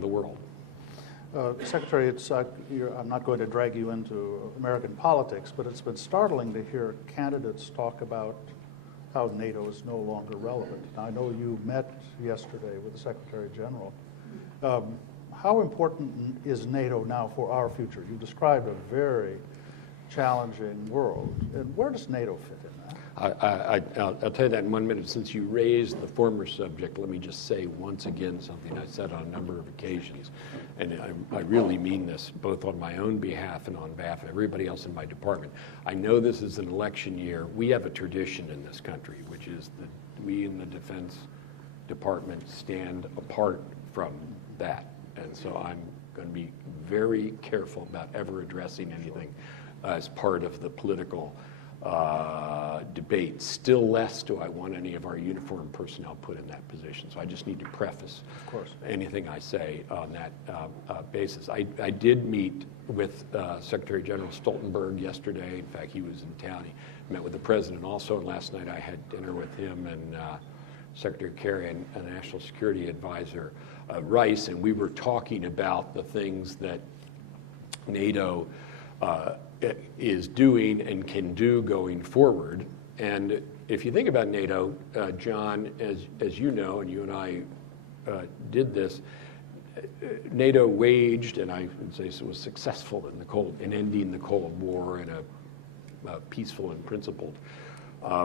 around the world. Secretary, I'm not going to drag you into American politics, but it's been startling to hear candidates talk about how NATO is no longer relevant. Now, I know you met yesterday with the Secretary General. How important is NATO now for our future? You described a very challenging world, and where does NATO fit in that? I'll tell you that in 1 minute. Since you raised the former subject, let me just say once again something I said on a number of occasions, and I really mean this both on my own behalf and on behalf of everybody else in my department. I know this is an election year. We have a tradition in this country, which is that we in the Defense Department stand apart from that. And so I'm going to be very careful about ever addressing anything as part of the political debate. Still less do I want any of our uniformed personnel put in that position. So I just need to preface anything I say on that basis. I did meet with Secretary General Stoltenberg yesterday. In fact, he was in town. He met with the President also, and last night I had dinner with him and Secretary Kerry and National Security Advisor Rice, and we were talking about the things that NATO is doing and can do going forward. And if you think about NATO, John, as you know, and you and I did this, NATO waged, and I would say so was successful in ending the Cold War in a peaceful and principled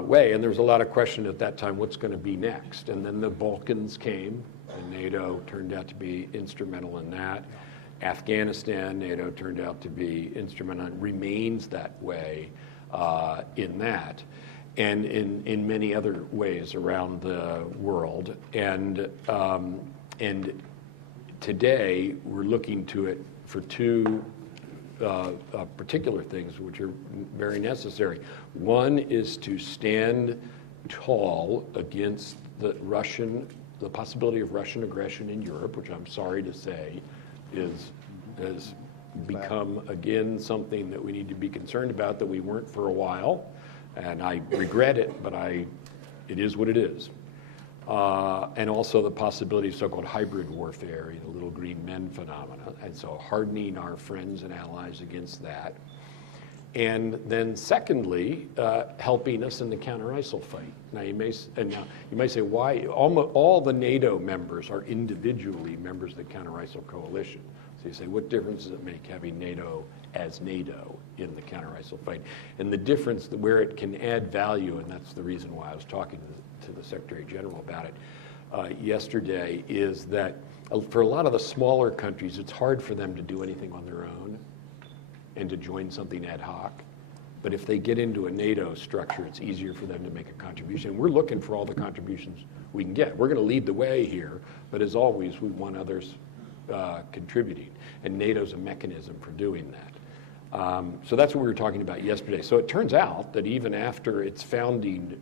way. And there was a lot of question at that time, what's going to be next? And then the Balkans came, and NATO turned out to be instrumental in that. Afghanistan, NATO turned out to be instrumental and remains that way in that, and in many other ways around the world. And today we're looking to it for two particular things which are very necessary. One is to stand tall against the possibility of Russian aggression in Europe, which I'm sorry to say has become again something that we need to be concerned about, that we weren't for a while, and I regret it, but it is what it is. And also the possibility of so-called hybrid warfare, the little green men phenomena, and so hardening our friends and allies against that. And then secondly, helping us in the counter-ISIL fight. Now you may say, why? All the NATO members are individually members of the counter-ISIL coalition. So you say, what difference does it make having NATO as NATO in the counter-ISIL fight? And the difference where it can add value, and that's the reason why I was talking to the Secretary General about it yesterday, is that for a lot of the smaller countries, it's hard for them to do anything on their own and to join something ad hoc. But if they get into a NATO structure, it's easier for them to make a contribution. We're looking for all the contributions we can get. We're going to lead the way here, but as always, we want others contributing. And NATO's a mechanism for doing that. So that's what we were talking about yesterday. So it turns out that even after its founding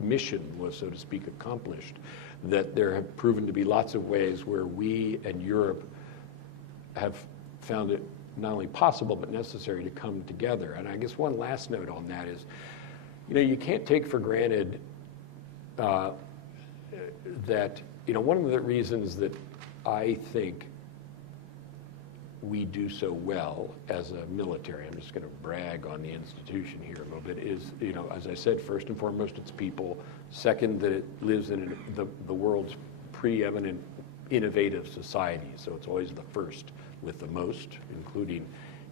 mission was, so to speak, accomplished, that there have proven to be lots of ways where we and Europe have found it not only possible but necessary to come together. And I guess one last note on that is, you can't take for granted that, one of the reasons that I think we do so well as a military, I'm just going to brag on the institution here a little bit, is, as I said, first and foremost, it's people. Second, that it lives in the world's preeminent innovative society. So it's always the first with the most, including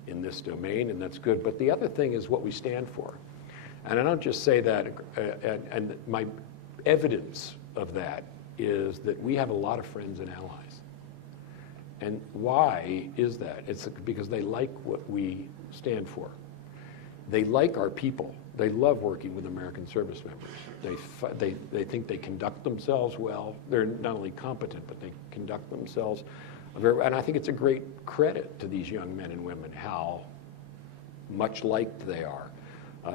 in this domain, and that's good. But the other thing is what we stand for. And I don't just say that, and my evidence of that is that we have a lot of friends and allies. And why is that? It's because they like what we stand for. They like our people. They love working with American service members. They think they conduct themselves well. They're not only competent, but they conduct themselves and I think it's a great credit to these young men and women how much liked they are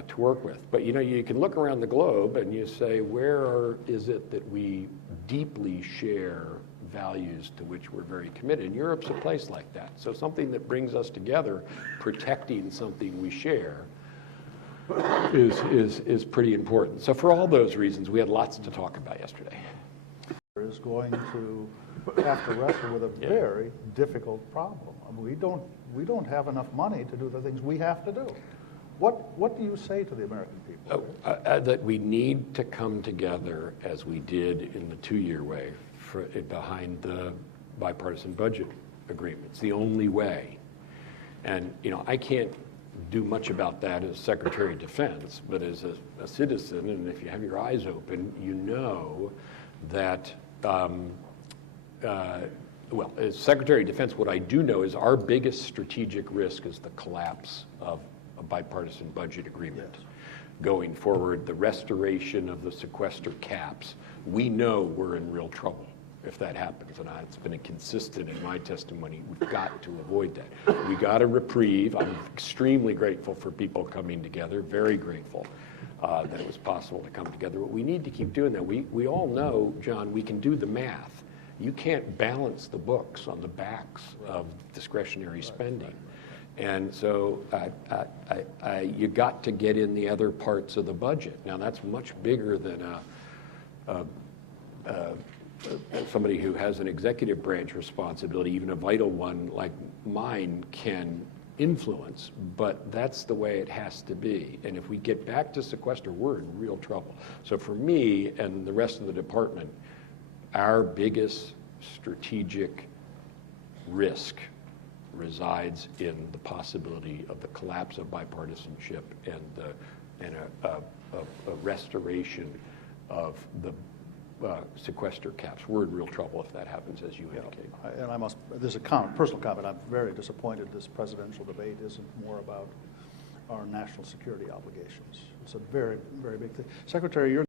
to work with. But you can look around the globe and you say, where is it that we deeply share values to which we're very committed? And Europe's a place like that. So something that brings us together, protecting something we share, is pretty important. So for all those reasons, we had lots to talk about yesterday. is going to have to wrestle with a very difficult problem. I mean, we don't have enough money to do the things we have to do. What do you say to the American people? That we need to come together as we did in the 2-year way behind the bipartisan budget agreement. It's the only way. And, I can't do much about that as Secretary of Defense, but as a citizen, and if you have your eyes open, you know that, as Secretary of Defense, what I do know is our biggest strategic risk is the collapse of a bipartisan budget agreement. Yes. Going forward, the restoration of the sequester caps, we know we're in real trouble if that happens, and it's been consistent in my testimony. We've got to avoid that. We got a reprieve. I'm extremely grateful for people coming together, very grateful that it was possible to come together, but we need to keep doing that. We all know, John, we can do the math. You can't balance the books on the backs of discretionary spending. And so you got to get in the other parts of the budget. Now, that's much bigger than somebody who has an executive branch responsibility, even a vital one like mine, can influence, but that's the way it has to be. And if we get back to sequester, we're in real trouble. So for me and the rest of the department, our biggest strategic risk resides in the possibility of the collapse of bipartisanship and a restoration of the sequester caps. We're in real trouble if that happens, as you indicate. And this is a personal comment. I'm very disappointed this presidential debate isn't more about our national security obligations. It's a very, very big thing. Secretary, you're